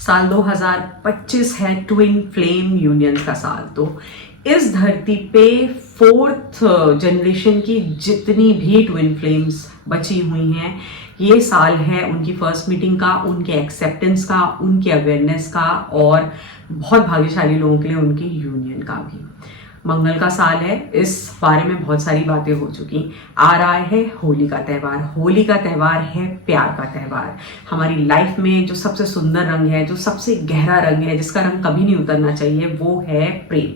साल 2025 है twin flame union का साल। तो इस धरती पे 4th जनरेशन की जितनी भी ट्विन फ्लेम्स बची हुई हैं, ये साल है उनकी फर्स्ट मीटिंग का, उनके एक्सेप्टेंस का, उनके अवेयरनेस का और बहुत भाग्यशाली लोगों के लिए उनकी यूनियन का भी। मंगल का साल है, इस बारे में बहुत सारी बातें हो चुकी। आ रहा है होली का त्यौहार। होली का त्यौहार है प्यार का त्यौहार। हमारी लाइफ में जो सबसे सुंदर रंग है, जो सबसे गहरा रंग है, जिसका रंग कभी नहीं उतरना चाहिए, वो है प्रेम।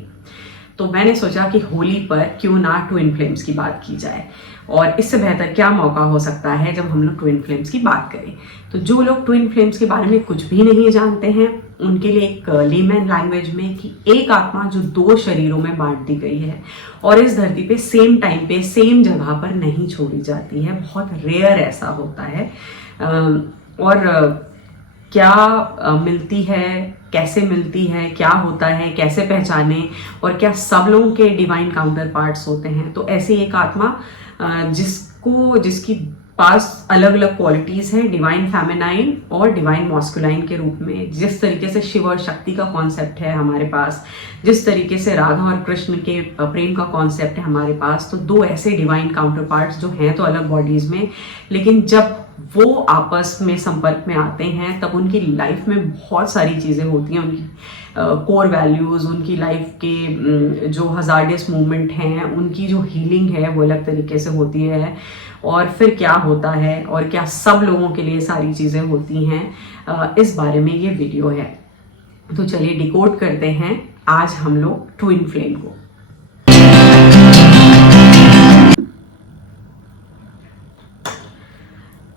तो मैंने सोचा कि होली पर क्यों ना ट्विन फ्लेम्स की बात की जाए, और इससे बेहतर क्या मौका हो सकता है जब हम लोग ट्विन फ्लेम्स की बात करें। तो जो लोग ट्विन फ्लेम्स के बारे में कुछ भी नहीं जानते हैं, उनके लिए एक लेमैन लैंग्वेज में कि एक आत्मा जो 2 शरीरों में बांट दी गई है और इस धरती पे सेम टाइम पे सेम जगह पर नहीं छोड़ी जाती है। बहुत रेयर ऐसा होता है। और क्या मिलती है, कैसे मिलती है, क्या होता है, कैसे पहचाने, और क्या सब लोगों के डिवाइन काउंटर पार्ट्स होते हैं। तो ऐसी एक आत्मा जिसकी पास अलग अलग क्वालिटीज हैं, डिवाइन फेमिनाइन और डिवाइन मॉस्कुलाइन के रूप में। जिस तरीके से शिव और शक्ति का कॉन्सेप्ट है हमारे पास, जिस तरीके से राधा और कृष्ण के प्रेम का कॉन्सेप्ट है हमारे पास, तो 2 ऐसे डिवाइन काउंटर पार्ट्स जो हैं तो अलग बॉडीज में, लेकिन जब वो आपस में संपर्क में आते हैं तब उनकी लाइफ में बहुत सारी चीज़ें होती हैं। उनकी कोर वैल्यूज़, उनकी लाइफ के जो हजार्डियस मूवमेंट हैं, उनकी जो हीलिंग है वो अलग तरीके से होती है। और फिर क्या होता है और क्या सब लोगों के लिए सारी चीज़ें होती हैं, इस बारे में ये वीडियो है। तो चलिए डिकोड करते हैं आज हम लोग ट्विन फ्लेम को।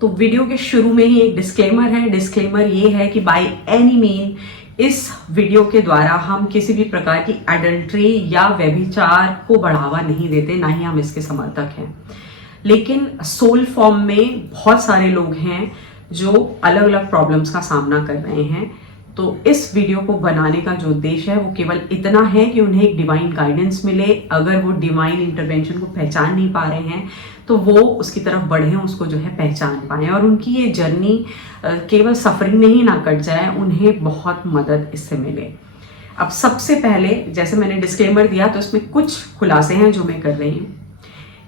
तो वीडियो के शुरू में ही एक डिस्क्लेमर है। डिस्क्लेमर ये है कि बाय एनी मीन इस वीडियो के द्वारा हम किसी भी प्रकार की एडल्ट्री या व्यभिचार को बढ़ावा नहीं देते, ना ही हम इसके समर्थक हैं। लेकिन सोल फॉर्म में बहुत सारे लोग हैं जो अलग अलग प्रॉब्लम्स का सामना कर रहे हैं। तो इस वीडियो को बनाने का जो उद्देश्य है वो केवल इतना है कि उन्हें एक डिवाइन गाइडेंस मिले। अगर वो डिवाइन इंटरवेंशन को पहचान नहीं पा रहे हैं तो वो उसकी तरफ बढ़े, उसको जो है पहचान पाएं, और उनकी ये जर्नी केवल सफरिंग में ही ना कट जाए, उन्हें बहुत मदद इससे मिले। अब सबसे पहले, जैसे मैंने डिस्क्लेमर दिया, तो इसमें कुछ खुलासे हैं जो मैं कर रही हूँ।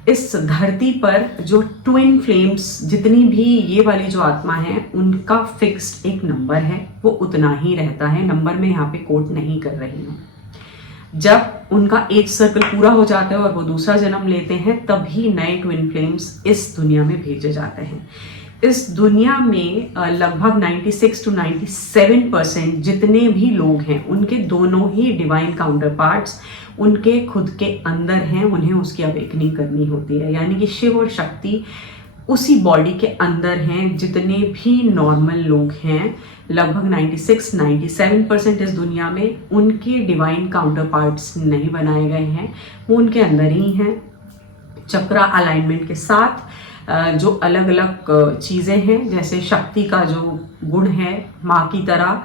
इस धरती पर जो ट्विन फ्लेम्स, जितनी भी ये वाली जो आत्मा है, उनका फिक्स्ड एक नंबर है, वो उतना ही रहता है। नंबर में यहाँ पे कोट नहीं कर रही हूँ। जब उनका एज सर्कल पूरा हो जाता है और वो दूसरा जन्म लेते हैं, तभी नए ट्विन फ्लेम्स इस दुनिया में भेजे जाते हैं। इस दुनिया में लगभग 96 to 97% जितने भी लोग हैं, उनके दोनों ही डिवाइन काउंटर पार्ट्स उनके खुद के अंदर हैं। उन्हें उसकी अवेकनिंग करनी होती है, यानी कि शिव और शक्ति उसी बॉडी के अंदर हैं। जितने भी नॉर्मल लोग हैं, लगभग 96-97% इस दुनिया में, उनके डिवाइन काउंटर पार्ट्स नहीं बनाए गए हैं, वो उनके अंदर ही हैं। चक्रा अलाइनमेंट के साथ जो अलग अलग चीज़ें हैं, जैसे शक्ति का जो गुण है, माँ की तरह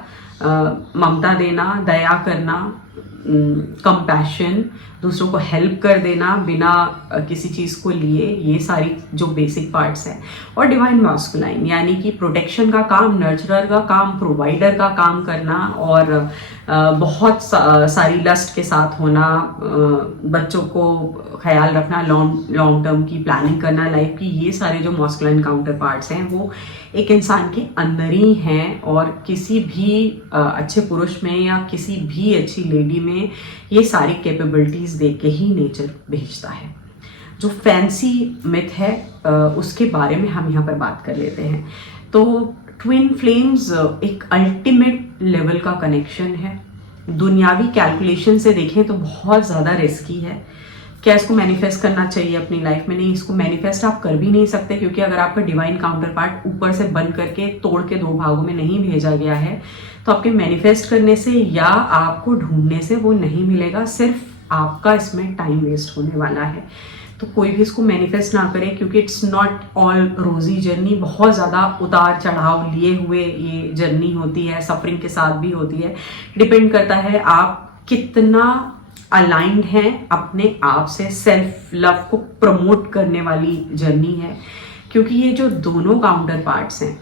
ममता देना, दया करना, कंपैशन, दूसरों को हेल्प कर देना बिना किसी चीज़ को लिए, ये सारी जो बेसिक पार्ट्स हैं। और डिवाइन मॉस्कुलाइन, यानी कि प्रोटेक्शन का काम, नर्चरर का काम, प्रोवाइडर का काम करना, और बहुत सारी लस्ट के साथ होना, बच्चों को ख्याल रखना, लॉन्ग टर्म की प्लानिंग करना लाइफ की, ये सारे जो मॉस्कुलाइन काउंटर पार्ट्स हैं वो एक इंसान के अंदर ही हैं। और किसी भी अच्छे पुरुष में या किसी भी अच्छी लेडी में ये सारी कैपेबिलिटीज देख के ही नेचर भेजता है। जो फैंसी मिथ है उसके बारे में हम यहाँ पर बात कर लेते हैं। तो ट्विन फ्लेम्स एक अल्टीमेट लेवल का कनेक्शन है। दुनियावी कैलकुलेशन से देखें तो बहुत ज़्यादा रिस्की है। क्या इसको मैनिफेस्ट करना चाहिए अपनी लाइफ में? नहीं, इसको मैनिफेस्ट आप कर भी नहीं सकते, क्योंकि अगर आपका डिवाइन काउंटर पार्ट ऊपर से बंद करके तोड़ के 2 भागों में नहीं भेजा गया है, तो आपके मैनिफेस्ट करने से या आपको ढूंढने से वो नहीं मिलेगा। सिर्फ आपका इसमें टाइम वेस्ट होने वाला है। तो कोई भी इसको मैनिफेस्ट ना करे, क्योंकि इट्स नॉट ऑल रोजी जर्नी। बहुत ज़्यादा उतार चढ़ाव लिए हुए ये जर्नी होती है, सफरिंग के साथ भी होती है। डिपेंड करता है आप कितना अलाइंड हैं अपने आप से। सेल्फ लव को प्रमोट करने वाली जर्नी है, क्योंकि ये जो दोनों काउंटर पार्ट्स हैं,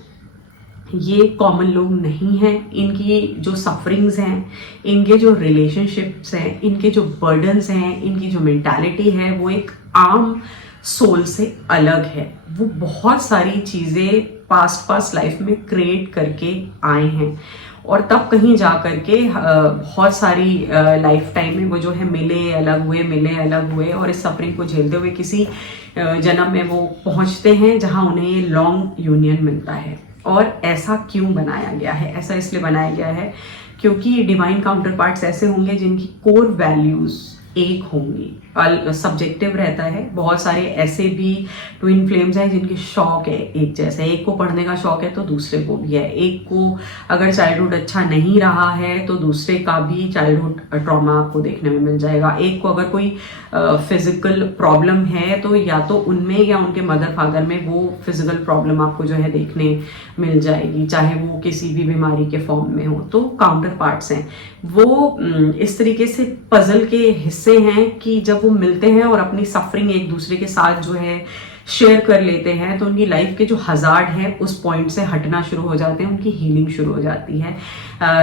ये कॉमन लोग नहीं हैं। इनकी जो सफरिंग्स हैं, इनके जो रिलेशनशिप्स हैं, इनके जो बर्डन्स हैं, इनकी जो मेंटालिटी है, वो एक आम सोल से अलग है। वो बहुत सारी चीज़ें पास्ट लाइफ में क्रिएट करके आए हैं और तब कहीं जा करके बहुत सारी लाइफ टाइम में वो जो है मिले अलग हुए और इस सफरिंग को झेलते हुए किसी जन्म में वो पहुंचते हैं जहां उन्हें लॉन्ग यूनियन मिलता है। और ऐसा क्यों बनाया गया है? ऐसा इसलिए बनाया गया है क्योंकि डिवाइन काउंटर पार्ट्स ऐसे होंगे जिनकी कोर वैल्यूज एक होंगी। सब्जेक्टिव रहता है। बहुत सारे ऐसे भी ट्विन फ्लेम्स हैं जिनके शौक है एक जैसे। एक को पढ़ने का शौक है तो दूसरे को भी है। एक को अगर चाइल्डहुड अच्छा नहीं रहा है तो दूसरे का भी चाइल्डहुड ट्रॉमा आपको देखने में मिल जाएगा। एक को अगर कोई फिजिकल प्रॉब्लम है तो या तो उनमें या उनके मदर फादर में वो फिजिकल प्रॉब्लम आपको जो है देखने मिल जाएगी, चाहे वो किसी भी बीमारी के फॉर्म में हो। तो काउंटर पार्ट्स हैं वो इस तरीके से पजल के हिस्से हैं कि जब वो मिलते हैं और अपनी सफरिंग एक दूसरे के साथ जो है शेयर कर लेते हैं तो उनकी लाइफ के जो हजार्ड है उस पॉइंट से हटना शुरू हो जाते हैं, उनकी हीलिंग शुरू हो जाती है।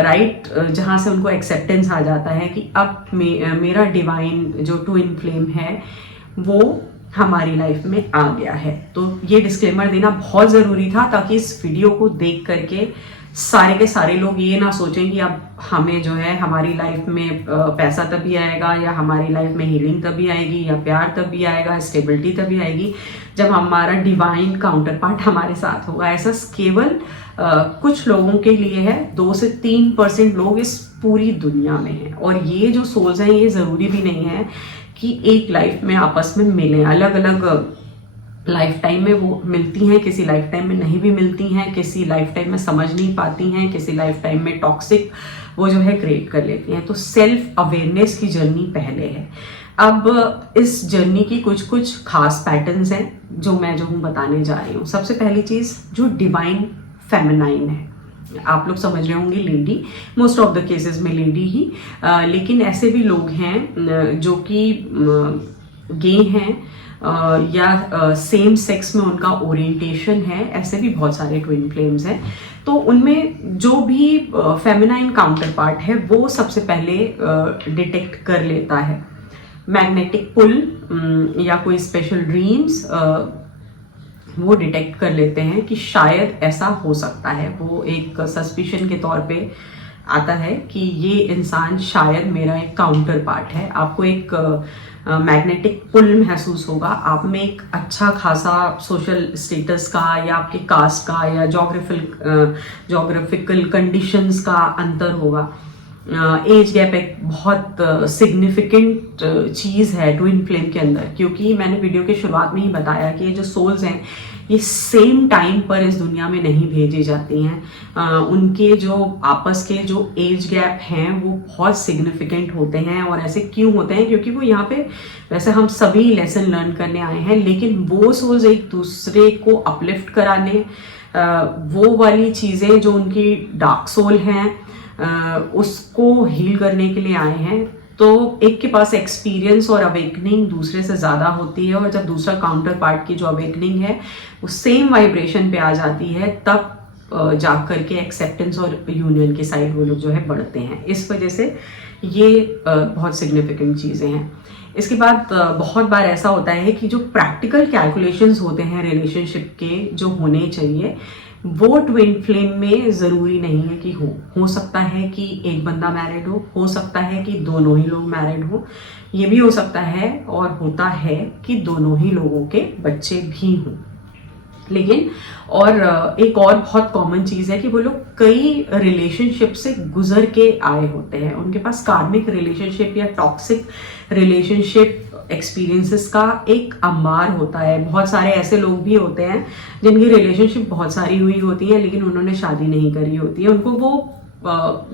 राइट, जहां से उनको एक्सेप्टेंस आ जाता है कि अब मेरा डिवाइन जो ट्विन फ्लेम है वो हमारी लाइफ में आ गया है। तो ये डिस्क्लेमर देना बहुत ज़रूरी था ताकि इस वीडियो को देख करके सारे के सारे लोग ये ना सोचें कि अब हमें जो है हमारी लाइफ में पैसा तभी आएगा या हमारी लाइफ में हीलिंग तभी आएगी या प्यार तभी आएगा, स्टेबिलिटी तभी आएगी जब हमारा डिवाइन काउंटर पार्ट हमारे साथ होगा। ऐसा केवल कुछ लोगों के लिए है। 2 से 3% लोग इस पूरी दुनिया में हैं। और ये जो सोल्स हैं ये ज़रूरी भी नहीं है कि एक लाइफ में आपस में मिलें। अलग अलग लाइफ टाइम में वो मिलती हैं, किसी लाइफ टाइम में नहीं भी मिलती हैं, किसी लाइफ टाइम में समझ नहीं पाती हैं, किसी लाइफ टाइम में टॉक्सिक वो जो है क्रिएट कर लेती हैं। तो सेल्फ अवेयरनेस की जर्नी पहले है। अब इस जर्नी की कुछ खास पैटर्न्स हैं जो मैं बताने जा रही हूँ। सबसे पहली चीज़ जो डिवाइन फेमिनाइन है, आप लोग समझ रहे होंगे lady, most of the cases में लेडी ही, लेकिन ऐसे भी लोग हैं जो कि गे हैं या सेम सेक्स में उनका ओरिएंटेशन है। ऐसे भी बहुत सारे ट्विन फ्लेम्स हैं। तो उनमें जो भी फेमिनाइन काउंटर पार्ट है वो सबसे पहले डिटेक्ट कर लेता है मैग्नेटिक पुल या कोई स्पेशल ड्रीम्स। वो डिटेक्ट कर लेते हैं कि शायद ऐसा हो सकता है। वो एक सस्पिशन के तौर पे आता है कि ये इंसान शायद मेरा एक काउंटर पार्ट है। आपको एक मैग्नेटिक पुल महसूस होगा। आप में एक अच्छा खासा सोशल स्टेटस का या आपके कास्ट का या जोग्राफिकल कंडीशंस का अंतर होगा। एज गैप एक बहुत सिग्निफिकेंट चीज़ है ट्विन फ्लेम के अंदर, क्योंकि मैंने वीडियो के शुरुआत में ही बताया कि ये जो सोल्स हैं ये सेम टाइम पर इस दुनिया में नहीं भेजी जाती हैं। उनके जो आपस के जो एज गैप हैं वो बहुत सिग्निफिकेंट होते हैं। और ऐसे क्यों होते हैं? क्योंकि वो यहाँ पे वैसे हम सभी लेसन लर्न करने आए हैं, लेकिन वो सोल्स एक दूसरे को अपलिफ्ट कराने, वो वाली चीज़ें जो उनकी डार्क सोल हैं उसको हील करने के लिए आए हैं। तो एक के पास एक्सपीरियंस और अवेकनिंग दूसरे से ज़्यादा होती है, और जब दूसरा काउंटर पार्ट की जो अवेकनिंग है वो सेम वाइब्रेशन पे आ जाती है, तब जा करके एक्सेप्टेंस और यूनियन की साइड वो लोग जो है बढ़ते हैं। इस वजह से ये बहुत सिग्निफिकेंट चीज़ें हैं। इसके बाद बहुत बार ऐसा होता है कि जो प्रैक्टिकल कैलकुलेशंस होते हैं रिलेशनशिप के जो होने चाहिए वो ट्विन फ्लेम में ज़रूरी नहीं है कि हो सकता है कि एक बंदा मैरिड हो सकता है कि दोनों ही लोग मैरिड हो, ये भी हो सकता है और होता है कि दोनों ही लोगों के बच्चे भी हों। लेकिन और एक और बहुत कॉमन चीज़ है कि वो लोग कई रिलेशनशिप से गुजर के आए होते हैं। उनके पास कार्मिक रिलेशनशिप या टॉक्सिक रिलेशनशिप एक्सपीरियंसेस का एक अंबार होता है। बहुत सारे ऐसे लोग भी होते हैं जिनकी रिलेशनशिप बहुत सारी हुई होती है लेकिन उन्होंने शादी नहीं करी होती है। उनको वो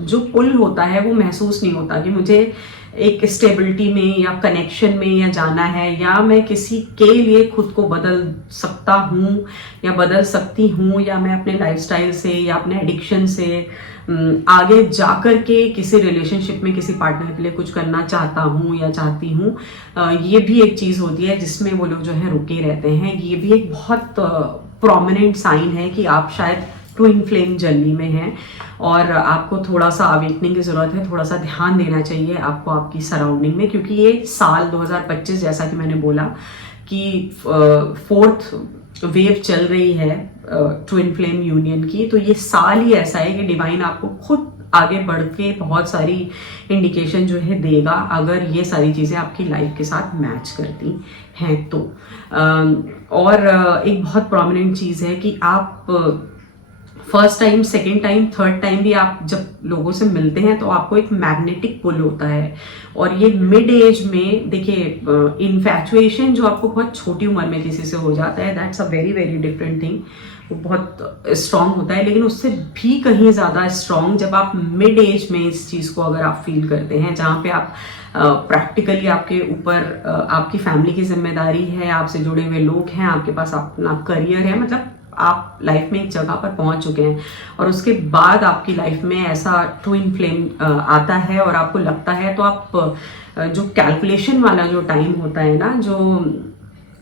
जो पुल होता है वो महसूस नहीं होता कि मुझे एक स्टेबिलिटी में या कनेक्शन में या जाना है, या मैं किसी के लिए खुद को बदल सकता हूँ या बदल सकती हूँ, या मैं अपने लाइफस्टाइल से या अपने एडिक्शन से आगे जाकर के किसी रिलेशनशिप में किसी पार्टनर के लिए कुछ करना चाहता हूँ या चाहती हूँ। ये भी एक चीज़ होती है जिसमें वो लोग जो है रुके रहते हैं। ये भी एक बहुत प्रोमिनेंट साइन है कि आप शायद ट्विन फ्लेम जर्नी में हैं और आपको थोड़ा सा अवेकनिंग की ज़रूरत है, थोड़ा सा ध्यान देना चाहिए आपको आपकी सराउंडिंग में, क्योंकि ये साल 2025 जैसा कि मैंने बोला कि फोर्थ वेव चल रही है ट्विन फ्लेम यूनियन की, तो ये साल ही ऐसा है कि डिवाइन आपको खुद आगे बढ़ के बहुत सारी इंडिकेशन जो है देगा अगर ये सारी चीज़ें आपकी लाइफ के साथ मैच करती हैं तो। और एक बहुत प्रोमिनेंट चीज़ है कि आप first time, second time, third time भी आप जब लोगों से मिलते हैं तो आपको एक मैग्नेटिक पुल होता है। और ये मिड एज में देखिए, इन्फैचुएशन जो आपको बहुत छोटी उम्र में किसी से हो जाता है, that's a very very different thing, वो बहुत स्ट्रांग होता है, लेकिन उससे भी कहीं ज़्यादा स्ट्रांग जब आप मिड एज में इस चीज़ को अगर आप फील करते हैं, जहाँ पे आप प्रैक्टिकली आपके ऊपर आपकी फैमिली की जिम्मेदारी है, आपसे जुड़े हुए लोग हैं, आपके पास अपना करियर है, मतलब आप लाइफ में एक जगह पर पहुंच चुके हैं और उसके बाद आपकी लाइफ में ऐसा ट्विन फ्लेम आता है और आपको लगता है, तो आप जो कैलकुलेशन वाला जो टाइम होता है ना, जो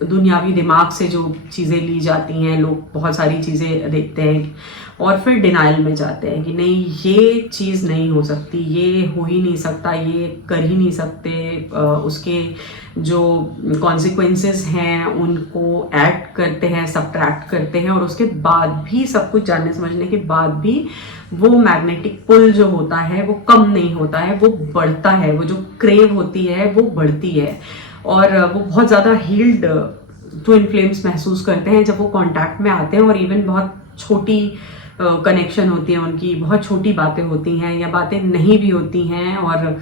दुनियावी दिमाग से जो चीज़ें ली जाती हैं, लोग बहुत सारी चीज़ें देखते हैं और फिर डिनाइल में जाते हैं कि नहीं ये चीज़ नहीं हो सकती, ये हो ही नहीं सकता, ये कर ही नहीं सकते, उसके जो कॉन्सिक्वेंसेस हैं उनको ऐड करते हैं, सब्ट्रैक्ट करते हैं और उसके बाद भी सब कुछ जानने समझने के बाद भी वो मैग्नेटिक पुल जो होता है वो कम नहीं होता है, वो बढ़ता है, वो जो क्रेव होती है वो बढ़ती है और वो बहुत ज़्यादा हील्ड ट्विन फ्लेम्स महसूस करते हैं जब वो कांटेक्ट में आते हैं। और इवन बहुत छोटी कनेक्शन होती है उनकी, बहुत छोटी बातें होती हैं या बातें नहीं भी होती हैं और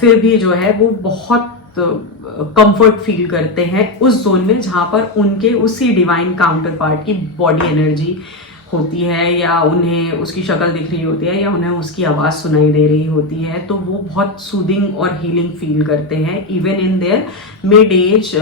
फिर भी जो है वो बहुत कंफर्ट फील करते हैं उस जोन में जहाँ पर उनके उसी डिवाइन काउंटर पार्ट की बॉडी एनर्जी होती है या उन्हें उसकी शक्ल दिख रही होती है या उन्हें उसकी आवाज़ सुनाई दे रही होती है, तो वो बहुत सूदिंग और हीलिंग फील करते हैं even in their mid age,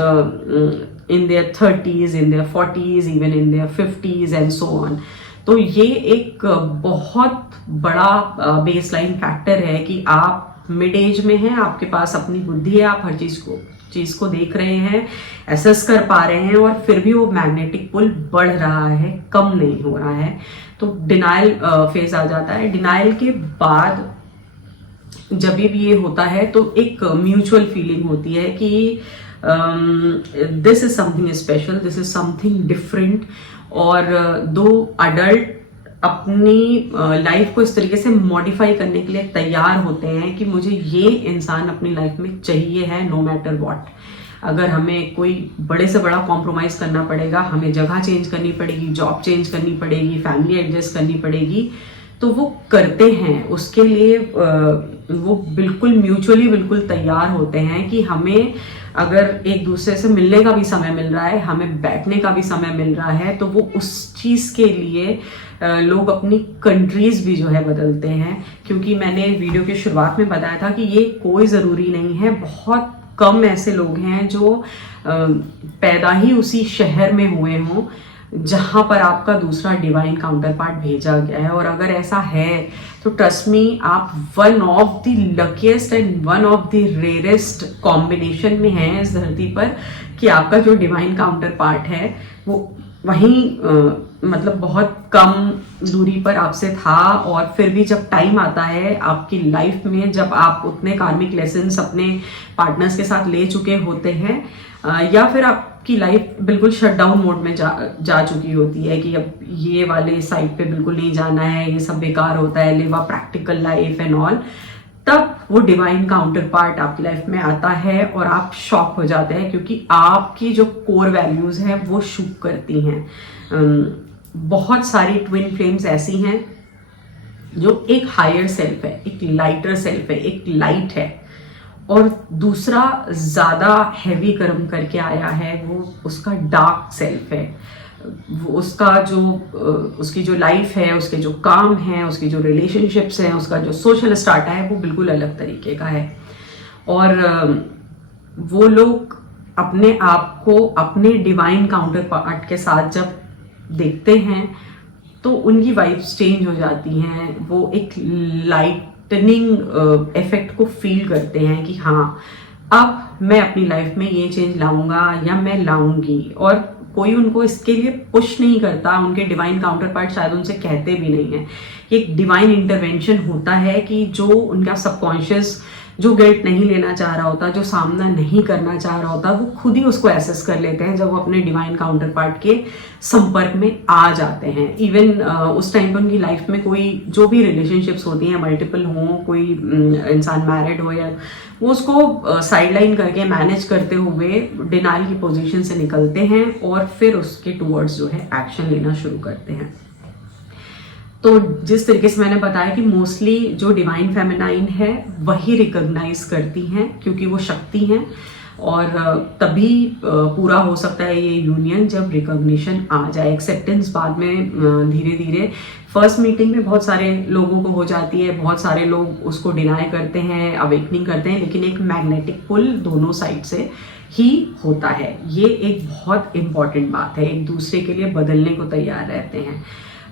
in their 30s, in their 40s, even in their 50s and so on। तो ये एक बहुत बड़ा बेसलाइन फैक्टर है कि आप मिड एज में हैं, आपके पास अपनी बुद्धि है, आप हर चीज को देख रहे हैं, एसेस कर पा रहे हैं और फिर भी वो मैग्नेटिक पुल बढ़ रहा है, कम नहीं हो रहा है। तो डिनाइल फेज आ जाता है। डिनाइल के बाद जब भी ये होता है तो एक म्यूचुअल फीलिंग होती है कि this is something special, this is something different. और दो अडल्ट अपनी लाइफ को इस तरीके से मॉडिफाई करने के लिए तैयार होते हैं कि मुझे ये इंसान अपनी लाइफ में चाहिए है नो मैटर व्हाट। अगर हमें कोई बड़े से बड़ा कॉम्प्रोमाइज करना पड़ेगा, हमें जगह चेंज करनी पड़ेगी, जॉब चेंज करनी पड़ेगी, फैमिली एडजस्ट करनी पड़ेगी, तो वो करते हैं। उसके लिए वो बिल्कुल म्यूचुअली बिल्कुल तैयार होते हैं कि हमें अगर एक दूसरे से मिलने का भी समय मिल रहा है, हमें बैठने का भी समय मिल रहा है, तो वो उस चीज़ के लिए लोग अपनी कंट्रीज भी जो है बदलते हैं। क्योंकि मैंने वीडियो के शुरुआत में बताया था कि ये कोई ज़रूरी नहीं है, बहुत कम ऐसे लोग हैं जो पैदा ही उसी शहर में हुए हों जहां पर आपका दूसरा डिवाइन काउंटर पार्ट भेजा गया है। और अगर ऐसा है तो ट्रस्ट मी, आप one of the luckiest and one of the rarest combination में हैं इस धरती पर कि आपका जो डिवाइन काउंटर पार्ट है वो वहीं मतलब बहुत कम दूरी पर आपसे था। और फिर भी जब टाइम आता है आपकी लाइफ में, जब आप उतने कार्मिक लेसन्स अपने पार्टनर्स के साथ ले चुके होते हैं या फिर आपकी लाइफ बिल्कुल शटडाउन मोड में जा चुकी होती है कि अब ये वाले साइड पे बिल्कुल नहीं जाना है, ये सब बेकार होता है, live a practical life and all, तब वो डिवाइन काउंटर पार्ट आपकी लाइफ में आता है और आप शॉक हो जाते हैं क्योंकि आपकी जो कोर वैल्यूज हैं वो शूट करती हैं। बहुत सारी ट्विन फ्लेम्स ऐसी हैं जो एक हायर सेल्फ है, एक लाइटर सेल्फ है, एक लाइट है, और दूसरा ज्यादा हैवी कर्म करके आया है, वो उसका डार्क सेल्फ है। वो उसकी जो लाइफ है, उसके जो काम हैं, उसकी जो रिलेशनशिप्स हैं, उसका जो सोशल स्टार्टा है वो बिल्कुल अलग तरीके का है। और वो लोग अपने आप को अपने डिवाइन काउंटर पार्ट के साथ जब देखते हैं तो उनकी वाइब्स चेंज हो जाती हैं, वो एक लाइटनिंग इफेक्ट को फील करते हैं कि हाँ अब मैं अपनी लाइफ में ये चेंज लाऊंगा या मैं लाऊंगी। और कोई उनको इसके लिए पुश नहीं करता, उनके डिवाइन काउंटर पार्ट शायद उनसे कहते भी नहीं है। एक डिवाइन इंटरवेंशन होता है कि जो उनका सबकॉन्शियस जो गिल्ट नहीं लेना चाह रहा होता, जो सामना नहीं करना चाह रहा होता, वो खुद ही उसको एसेस कर लेते हैं जब वो अपने डिवाइन काउंटर पार्ट के संपर्क में आ जाते हैं। इवन उस टाइम पर उनकी लाइफ में कोई जो भी रिलेशनशिप्स होती हैं, मल्टीपल हों, कोई इंसान मैरिड हो, या वो उसको साइडलाइन करके मैनेज करते हुए डिनाइल की पोजीशन से निकलते हैं और फिर उसके टूवर्ड्स जो है एक्शन लेना शुरू करते हैं। तो जिस तरीके से मैंने बताया कि मोस्टली जो डिवाइन फेमिनाइन है वही रिकॉग्नाइज करती हैं, क्योंकि वो शक्ति हैं, और तभी पूरा हो सकता है ये यूनियन जब रिकॉग्निशन आ जाए। एक्सेप्टेंस बाद में धीरे धीरे फर्स्ट मीटिंग में बहुत सारे लोगों को हो जाती है, बहुत सारे लोग उसको डिनाई करते हैं, अवेकनिंग करते हैं, लेकिन एक मैग्नेटिक पुल दोनों साइड से ही होता है। ये एक बहुत इंपॉर्टेंट बात है, एक दूसरे के लिए बदलने को तैयार रहते हैं।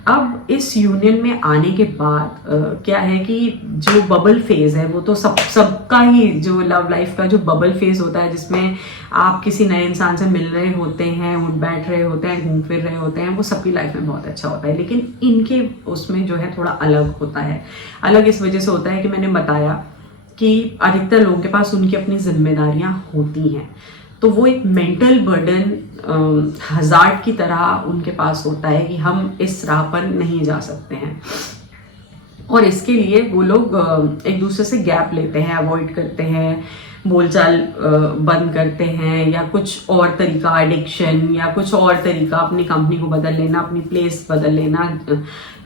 अब इस यूनियन में आने के बाद क्या है कि जो बबल फेज है वो तो सबका ही जो लव लाइफ का जो बबल फेज होता है, जिसमें आप किसी नए इंसान से मिल रहे होते हैं, उठ बैठ रहे होते हैं, घूम फिर रहे होते हैं, वो सबकी लाइफ में बहुत अच्छा होता है। लेकिन इनके उसमें जो है थोड़ा अलग होता है। अलग इस वजह से होता है कि मैंने बताया कि अधिकतर लोगों के पास उनकी अपनी जिम्मेदारियां होती हैं, तो वो एक मेंटल बर्डन हजार्ड की तरह उनके पास होता है कि हम इस राह पर नहीं जा सकते हैं, और इसके लिए वो लोग एक दूसरे से गैप लेते हैं, अवॉइड करते हैं, बोलचाल बंद करते हैं, या कुछ और तरीका, एडिक्शन या कुछ और तरीका, अपनी कंपनी को बदल लेना, अपनी प्लेस बदल लेना,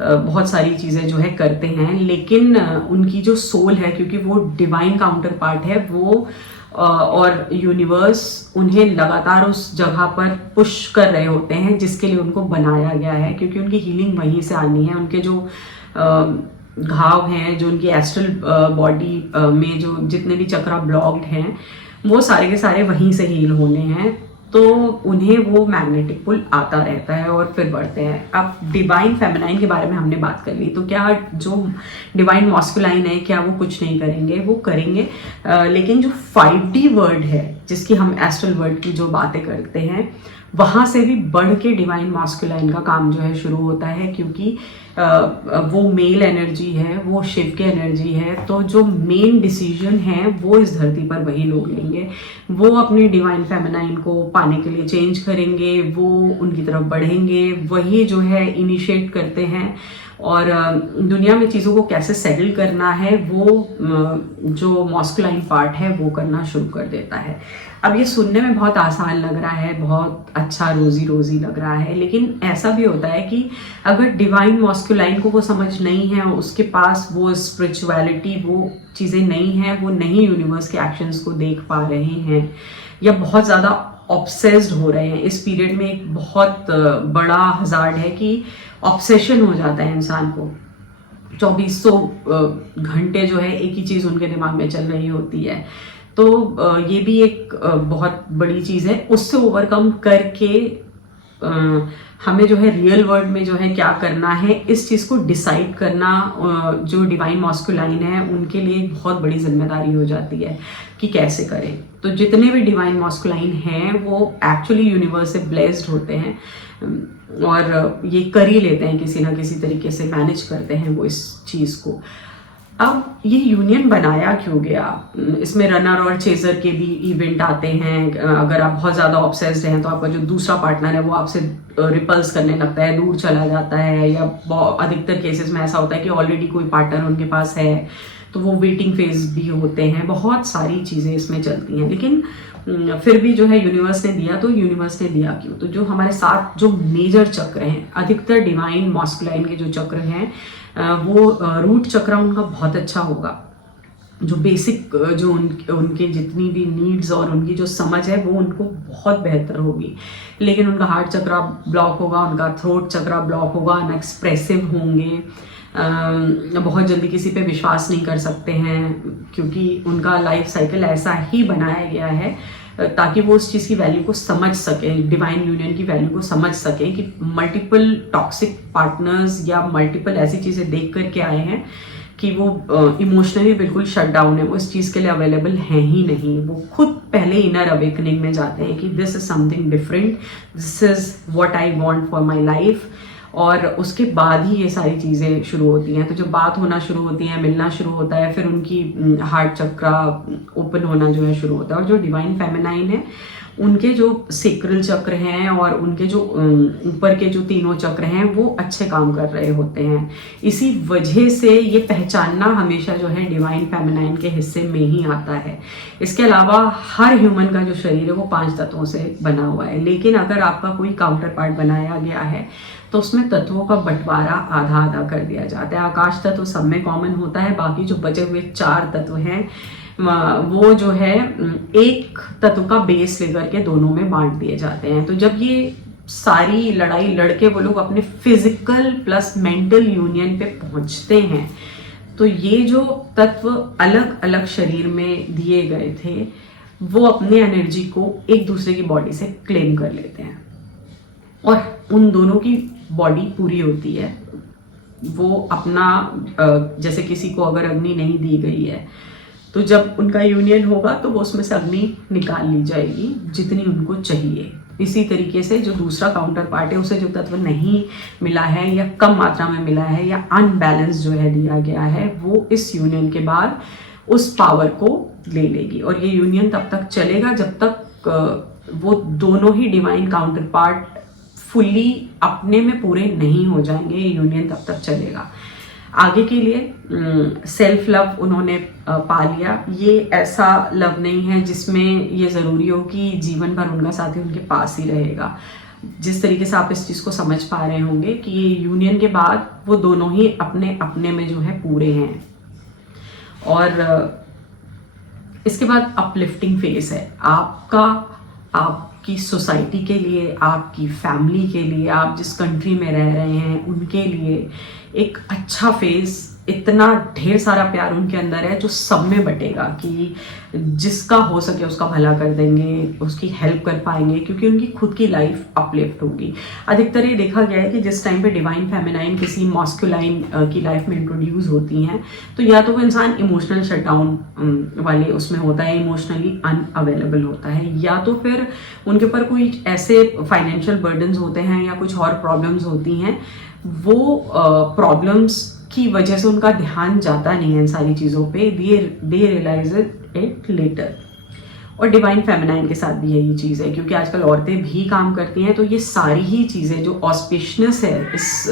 बहुत सारी चीज़ें जो है करते हैं। लेकिन उनकी जो सोल है, क्योंकि वो डिवाइन काउंटर पार्ट है, वो और यूनिवर्स उन्हें लगातार उस जगह पर पुश कर रहे होते हैं जिसके लिए उनको बनाया गया है, क्योंकि उनकी हीलिंग वहीं से आनी है। उनके जो घाव हैं, जो उनकी एस्ट्रल बॉडी में जो जितने भी चक्रा ब्लॉक्ड हैं, वो सारे के सारे वहीं से हील होने हैं, तो उन्हें वो मैग्नेटिक पुल आता रहता है और फिर बढ़ते हैं। अब डिवाइन फेमिनाइन के बारे में हमने बात कर ली, तो क्या जो डिवाइन मॉस्कुलाइन है क्या वो कुछ नहीं करेंगे? वो करेंगे, लेकिन जो 5D वर्ड है, जिसकी हम एस्ट्रल वर्ड की जो बातें करते हैं, वहाँ से भी बढ़ के डिवाइन मॉस्कुलाइन का काम जो है शुरू होता है, क्योंकि वो मेल एनर्जी है, वो शिव की एनर्जी है। तो जो मेन डिसीजन है वो इस धरती पर वही लोग लेंगे। वो अपनी डिवाइन फेमिनाइन को पाने के लिए चेंज करेंगे, वो उनकी तरफ बढ़ेंगे, वही जो है इनिशिएट करते हैं, और दुनिया में चीज़ों को कैसे सेटल करना है वो जो मॉस्कुलाइन पार्ट है वो करना शुरू कर देता है। अब ये सुनने में बहुत आसान लग रहा है, बहुत अच्छा रोजी रोजी लग रहा है, लेकिन ऐसा भी होता है कि अगर डिवाइन मॉस्कुलाइन को वो समझ नहीं है, उसके पास वो स्पिरिचुअलिटी, वो चीज़ें नहीं है, वो नहीं यूनिवर्स के एक्शंस को देख पा रहे हैं, या बहुत ज़्यादा ऑब्सेस्ड हो रहे हैं। इस पीरियड में एक बहुत बड़ा हजार्ड है कि ऑब्सेशन हो जाता है इंसान को। 2400 घंटे जो है एक ही चीज़ उनके दिमाग में चल रही होती है। तो ये भी एक बहुत बड़ी चीज़ है। उससे ओवरकम करके हमें जो है रियल वर्ल्ड में जो है क्या करना है, इस चीज़ को डिसाइड करना जो डिवाइन मॉस्कुलाइन है उनके लिए एक बहुत बड़ी जिम्मेदारी हो जाती है कि कैसे करें। तो जितने भी डिवाइन मॉस्कुलाइन हैं वो एक्चुअली यूनिवर्स से ब्लेस्ड होते हैं, और ये कर ही लेते हैं, किसी ना किसी तरीके से मैनेज करते हैं वो इस चीज़ को। अब ये यूनियन बनाया क्यों गया? इसमें रनर और चेजर के भी इवेंट आते हैं। अगर आप बहुत ज़्यादा ऑब्सेस्ड हैं तो आपका जो दूसरा पार्टनर है वो आपसे रिपल्स करने लगता है, दूर चला जाता है, या अधिकतर केसेस में ऐसा होता है कि ऑलरेडी कोई पार्टनर उनके पास है तो वो वेटिंग फेज भी होते हैं। बहुत सारी चीज़ें इसमें चलती हैं, लेकिन फिर भी जो है यूनिवर्स ने दिया, तो यूनिवर्स ने दिया क्यों? तो जो हमारे साथ जो मेजर चक्र हैं, अधिकतर डिवाइन मॉस्कुलाइन के जो चक्र हैं वो रूट चक्र उनका बहुत अच्छा होगा। जो बेसिक जो उनके जितनी भी नीड्स और उनकी जो समझ है वो उनको बहुत बेहतर होगी। लेकिन उनका हार्ट चक्र ब्लॉक होगा, उनका थ्रोट चक्र ब्लॉक होगा, अनएक्सप्रेसिव होंगे, बहुत जल्दी किसी पे विश्वास नहीं कर सकते हैं, क्योंकि उनका लाइफ साइकिल ऐसा ही बनाया गया है ताकि वो उस चीज़ की वैल्यू को समझ सके, डिवाइन यूनियन की वैल्यू को समझ सके कि मल्टीपल टॉक्सिक पार्टनर्स या मल्टीपल ऐसी चीज़ें देख करके आए हैं कि वो इमोशनली बिल्कुल शट डाउन है, वो इस चीज़ के लिए अवेलेबल है ही नहीं। वो खुद पहले इनर अवेकनिंग में जाते हैं कि this is something different, this is what I want for my life, और उसके बाद ही ये सारी चीज़ें शुरू होती हैं। तो जब बात होना शुरू होती है, मिलना शुरू होता है, फिर उनकी हार्ट चक्रा ओपन होना जो है शुरू होता है। और जो डिवाइन फेमिनाइन है उनके जो सेक्रल चक्र हैं और उनके जो ऊपर के जो तीनों चक्र हैं वो अच्छे काम कर रहे होते हैं। इसी वजह से ये पहचानना हमेशा जो है डिवाइन फेमिनाइन के हिस्से में ही आता है। इसके अलावा हर ह्यूमन का जो शरीर है वो 5 तत्वों से बना हुआ है, लेकिन अगर आपका कोई काउंटर पार्ट बनाया गया है तो उसमें तत्वों का बंटवारा आधा आधा कर दिया जाता है। आकाश तत्व सब में कॉमन होता है, बाकी जो बचे हुए 4 तत्व हैं वो जो है एक तत्व का बेस लेकर के दोनों में बांट दिए जाते हैं। तो जब ये सारी लड़ाई लड़के वो लोग अपने फिजिकल प्लस मेंटल यूनियन पे पहुंचते हैं, तो ये जो तत्व अलग अलग शरीर में दिए गए थे वो अपने एनर्जी को एक दूसरे की बॉडी से क्लेम कर लेते हैं, और उन दोनों की बॉडी पूरी होती है। वो अपना जैसे किसी को अगर अग्नि नहीं दी गई है तो जब उनका यूनियन होगा तो वो उसमें से अग्नि निकाल ली जाएगी जितनी उनको चाहिए। इसी तरीके से जो दूसरा काउंटर पार्ट है उसे जो तत्व नहीं मिला है या कम मात्रा में मिला है या अनबैलेंस जो है दिया गया है, वो इस यूनियन के बाद उस पावर को ले लेगी। और ये यूनियन तब तक चलेगा जब तक वो दोनों ही डिवाइन काउंटर पार्ट फुल्ली अपने में पूरे नहीं हो जाएंगे। ये यूनियन तब तक चलेगा। आगे के लिए सेल्फ लव उन्होंने पा लिया। ये ऐसा लव नहीं है जिसमें ये ज़रूरी हो कि जीवन भर उनका साथी उनके पास ही रहेगा। जिस तरीके से आप इस चीज़ को समझ पा रहे होंगे कि ये यूनियन के बाद वो दोनों ही अपने अपने में जो है पूरे हैं। और इसके बाद अपलिफ्टिंग फेज है आपका, आपकी सोसाइटी के लिए, आपकी फैमिली के लिए, आप जिस कंट्री में रह रहे हैं उनके लिए एक अच्छा फेज। इतना ढेर सारा प्यार उनके अंदर है जो सब में बटेगा कि जिसका हो सके उसका भला कर देंगे, उसकी हेल्प कर पाएंगे, क्योंकि उनकी खुद की लाइफ अपलिफ्ट होगी। अधिकतर ये देखा गया है कि जिस टाइम पे डिवाइन फेमिनाइन किसी मॉस्कुलाइन की लाइफ में इंट्रोड्यूस होती हैं तो या तो वो इंसान इमोशनल शटडाउन वाले उसमें होता है, इमोशनली अनअवेलेबल होता है, या तो फिर उनके ऊपर कोई ऐसे फाइनेंशियल बर्डन्स होते हैं या कुछ और प्रॉब्लम्स होती हैं। वो प्रॉब्लम्स की वजह से उनका ध्यान जाता नहीं है इन सारी चीज़ों पे, दे रियलाइज इट लेटर। और डिवाइन फेमिनाइन के साथ भी यही चीज़ है, क्योंकि आजकल औरतें भी काम करती हैं, तो ये सारी ही चीज़ें जो ऑस्पिशनेस है इस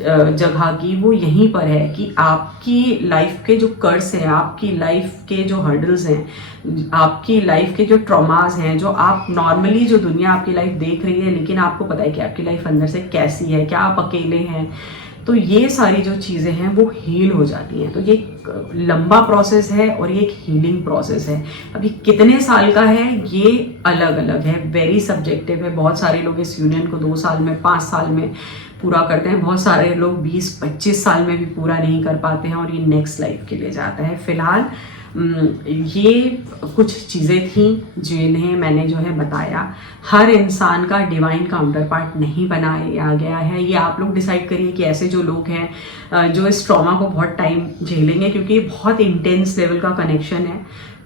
जगह की वो यहीं पर है कि आपकी लाइफ के जो कर्स हैं, आपकी लाइफ के जो हर्डल्स हैं, आपकी लाइफ के जो ट्रॉमास हैं, जो आप नॉर्मली जो दुनिया आपकी लाइफ देख रही है लेकिन आपको पता है कि आपकी लाइफ अंदर से कैसी है, क्या आप अकेले हैं, तो ये सारी जो चीज़ें हैं वो हील हो जाती हैं। तो ये एक लंबा प्रोसेस है और ये एक हीलिंग प्रोसेस है। अभी कितने साल का है ये अलग अलग है, वेरी सब्जेक्टिव है। बहुत सारे लोग इस यूनियन को 2 साल में, 5 साल में पूरा करते हैं, बहुत सारे लोग 20-25 साल में भी पूरा नहीं कर पाते हैं और ये नेक्स्ट लाइफ के लिए जाता है। फिलहाल ये कुछ चीज़ें थी जिन्हें मैंने जो है बताया। हर इंसान का डिवाइन काउंटर पार्ट नहीं बनाया गया है, ये आप लोग डिसाइड करिए कि ऐसे जो लोग हैं जो इस ट्रॉमा को बहुत टाइम झेलेंगे, क्योंकि ये बहुत इंटेंस लेवल का कनेक्शन है।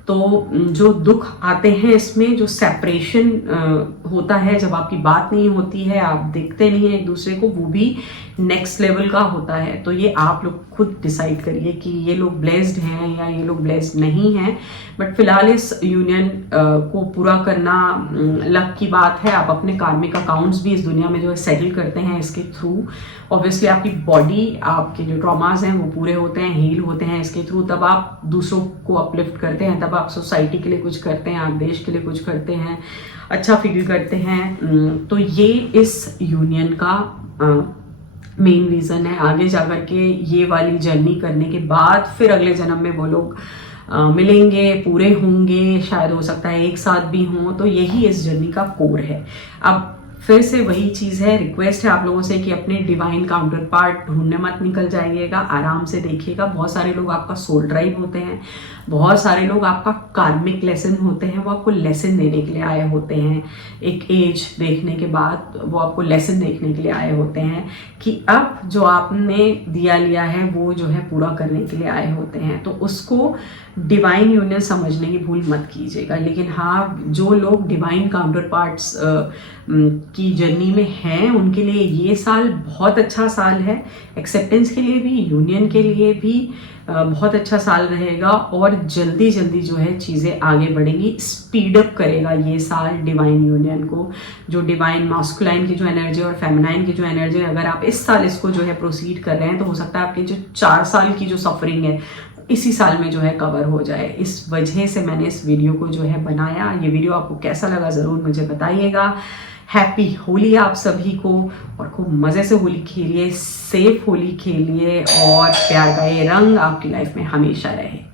तो जो दुख आते हैं इसमें, जो सेपरेशन होता है, जब आपकी बात नहीं होती है, आप देखते नहीं हैं एक दूसरे को, वो भी नेक्स्ट लेवल का होता है। तो ये आप लोग खुद डिसाइड करिए कि ये लोग ब्लेस्ड हैं या ये लोग ब्लेस्ड नहीं हैं। बट फिलहाल इस यूनियन को पूरा करना लक की बात है। आप अपने कार्मिक अकाउंट्स भी इस दुनिया में जो है सेटल करते हैं इसके थ्रू। ऑब्वियसली आपकी बॉडी, आपके जो ट्रॉमास हैं वो पूरे होते हैं, हील होते हैं इसके थ्रू। तब आप दूसरों को अपलिफ्ट करते हैं, तब आप सोसाइटी के लिए कुछ करते हैं, आप देश के लिए कुछ करते हैं, अच्छा फील करते हैं। तो ये इस यूनियन का मेन रीज़न है। आगे जाकर के ये वाली जर्नी करने के बाद फिर अगले जन्म में वो लोग मिलेंगे, पूरे होंगे, शायद हो सकता है एक साथ भी हों। तो यही इस जर्नी का कोर है। अब फिर से वही चीज़ है, रिक्वेस्ट है आप लोगों से कि अपने डिवाइन काउंटर पार्ट ढूंढने मत निकल जाइएगा, आराम से देखिएगा। बहुत सारे लोग आपका सोल ड्राइव होते हैं, बहुत सारे लोग आपका कार्मिक लेसन होते हैं, वो आपको लेसन देने के लिए आए होते हैं। एक एज देखने के बाद वो आपको लेसन देखने के लिए आए होते हैं कि अब जो आपने दिया लिया है वो जो है पूरा करने के लिए आए होते हैं। तो उसको डिवाइन यूनियन समझने की भूल मत कीजिएगा। लेकिन हाँ, जो लोग डिवाइन काउंटर पार्ट्स की जर्नी में हैं उनके लिए ये साल बहुत अच्छा साल है। एक्सेप्टेंस के लिए भी, यूनियन के लिए भी बहुत अच्छा साल रहेगा और जल्दी जल्दी जो है चीज़ें आगे बढ़ेंगी। स्पीड अप करेगा ये साल डिवाइन यूनियन को। जो डिवाइन मास्कुलाइन की जो एनर्जी और फेमिनाइन की जो एनर्जी, अगर आप इस साल इसको जो है प्रोसीड कर रहे हैं तो हो सकता है आपकी जो 4 साल की जो सफरिंग है इसी साल में जो है कवर हो जाए। इस वजह से मैंने इस वीडियो को जो है बनाया। ये वीडियो आपको कैसा लगा ज़रूर मुझे बताइएगा। हैप्पी होली आप सभी को, और खूब मज़े से होली खेलिए, सेफ होली खेलिए और प्यार का ये रंग आपकी लाइफ में हमेशा रहे।